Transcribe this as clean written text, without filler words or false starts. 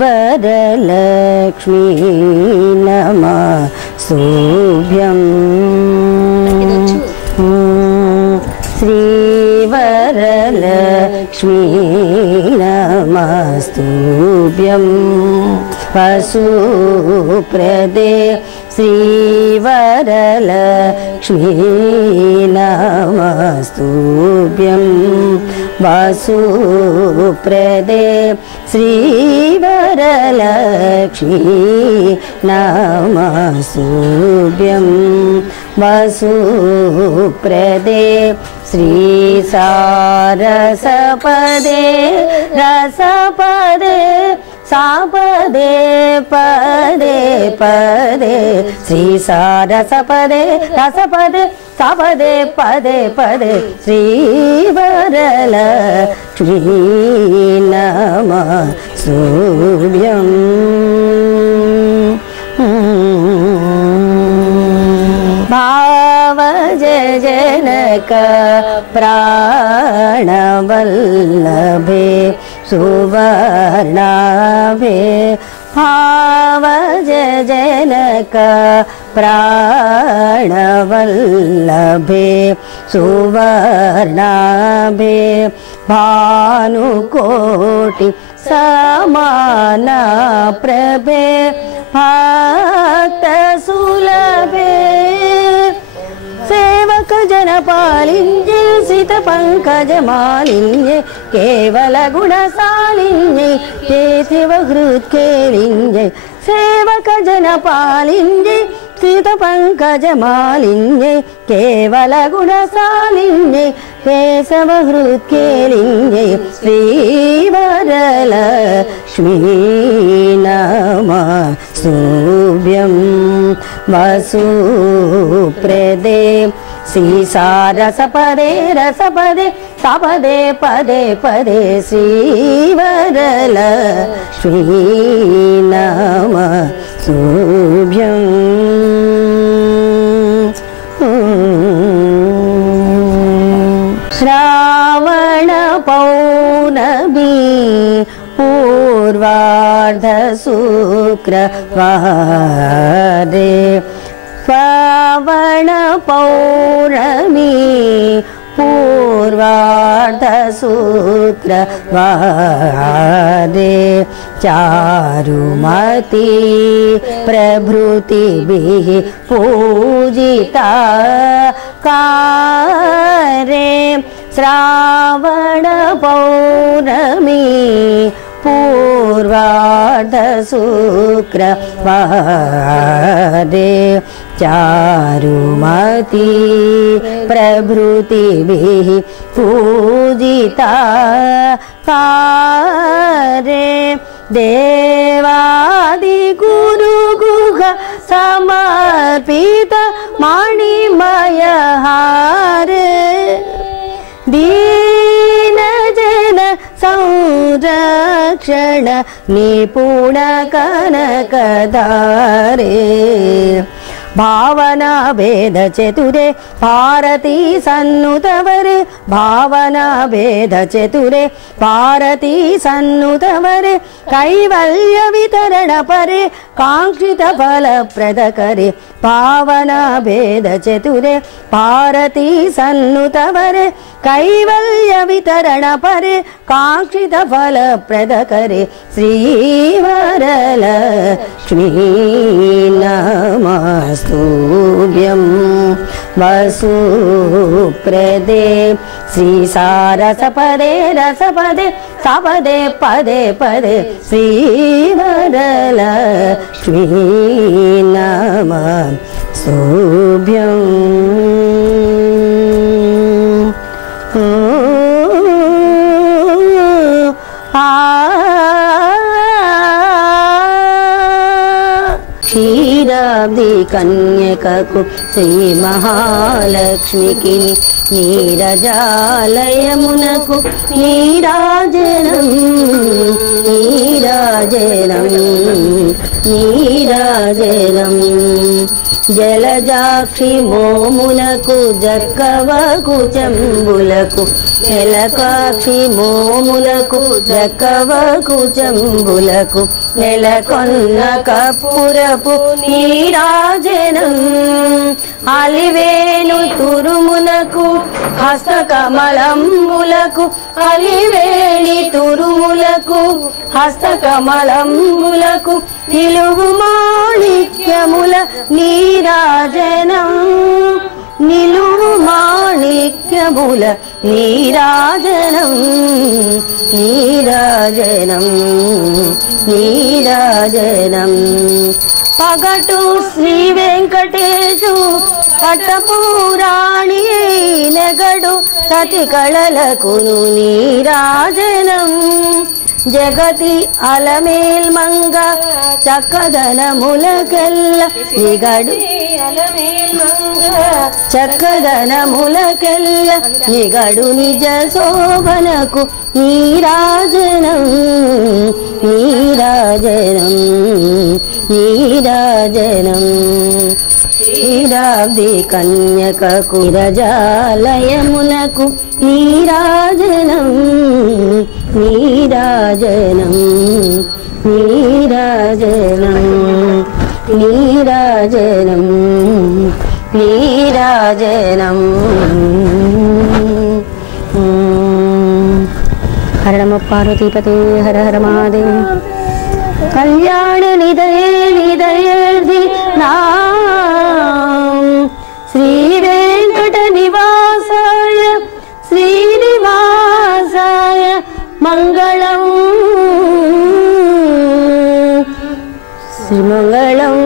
वरलक्ष्मी नमस्तुभ्यं श्रीवरलक्ष्मी नमस्तुभ्यं वसुप्रदे श्रीवरलक्ष्मी नमस्तुभ्यं वसुप्रदे श्रीवरलक्ष्मी नमस्तुभ्यं वसुप्रदे श्रीसारसपदे रसपदे सापदे पदे पदे श्रीसारसपदे रसपदे सापदे पदे पदे श्रीवरलक्ष्मी नमस्तुभ्यं भावजनक प्राणवल्लभे सुवर्णाभे भावजनक प्राणवल्लभे सुवर्णाभे भानुकोटि समाना प्रभे भक्तसुलभे सेवक जनपालिन्ये सित पंकजमालिन्ये केवल गुणशालिन्ये केशव हृत्केलिन्ये सेवक जनपालिन्ये सित पंकजमालिन्ये केवल गुणशालिन्ये केशव हृत्केलिन्ये श्रीवरलक्ष्मी नमस्तुभ्यं वसुप्रदे श्रीसारसपदे रसपदे सापदे पदे पदे श्रीवरलक्ष्मी नमस्तुभ्यं श्रावण पौर्णमी पूर्वार्ध शुक्रवारे श्रावण पौर्णमी पूर्वार्ध शुक्रवारे चारुमती प्रभृतिभिः पूजिता कारे श्रावण पौर्णमी पूर्वार्ध शुक्रवारे चारुमती प्रभृतिभिः पूजिता कारे देवादिगुरुगुह समर्पित मणिमय हारे दीनजन संरक्षण निपुण कनकधारे भावना भेद चतुरे भारती सन्नुतवरे भावना भेद चतुरे भारती सन्नुतवरे कैवल्य वितरण परे कांक्षित फल प्रद करे भावना भेद चतुरे भारती सन्नुतवरे कैवल्य वितरण परे कांक्षित फल प्रद करे श्रीवरलक्ष्मी नमस्तुभ्यं वसुप्रदे श्रीसारसपदे रसपदे सापदे पदे पदे श्रीवरलक्ष्मी नमस्तुभ्यं क्षीराब्धि कन्यककु श्री महालक्ष्मीकी नीरजालयमुनकु नीराजनं नीराजनं नीराजनं जलजाक्षि मोमुनकु जक्कवकु चंबुలకు నెలకాక్షి మోములకు జక్కవకు జంబులకు నెలకొన్న కప్పురపు నీరాజనం అలివేణు తురుమునకు హస్తకమలంబులకు అలివేణి తురుములకు హస్తకమలంబులకు నిలువు మాణిక్యముల నీరాజనం నిలువు మాణిక్యముల నీరాజనం నీరాజనం నీరాజనం పగటు శ్రీ వెంకటేశు పట్టపురాణి నెగడు సతి కళలకును నీరాజనం జగతి అలమేల్మంగ చక్కదనములకెల్ల నిగడు చక్కదనములకెల్ల నిగడు నిజ శోభనకు నీరాజనం నీరాజనం నీరాజనం శ్రీరాబ్ది కన్యకకు విరజాలయమునకు నీరాజనం నీరాజనం నీరాజనం నీరాజనం నీరాజనం హర నమో పార్వతీపతే హర హర మహాదేవ కళ్యాణ నిదయే నిదయర్ది నా శ్రీ వెంకట నివాసాయ శ్రీనివాసాయ మంగళం శ్రీమంగళం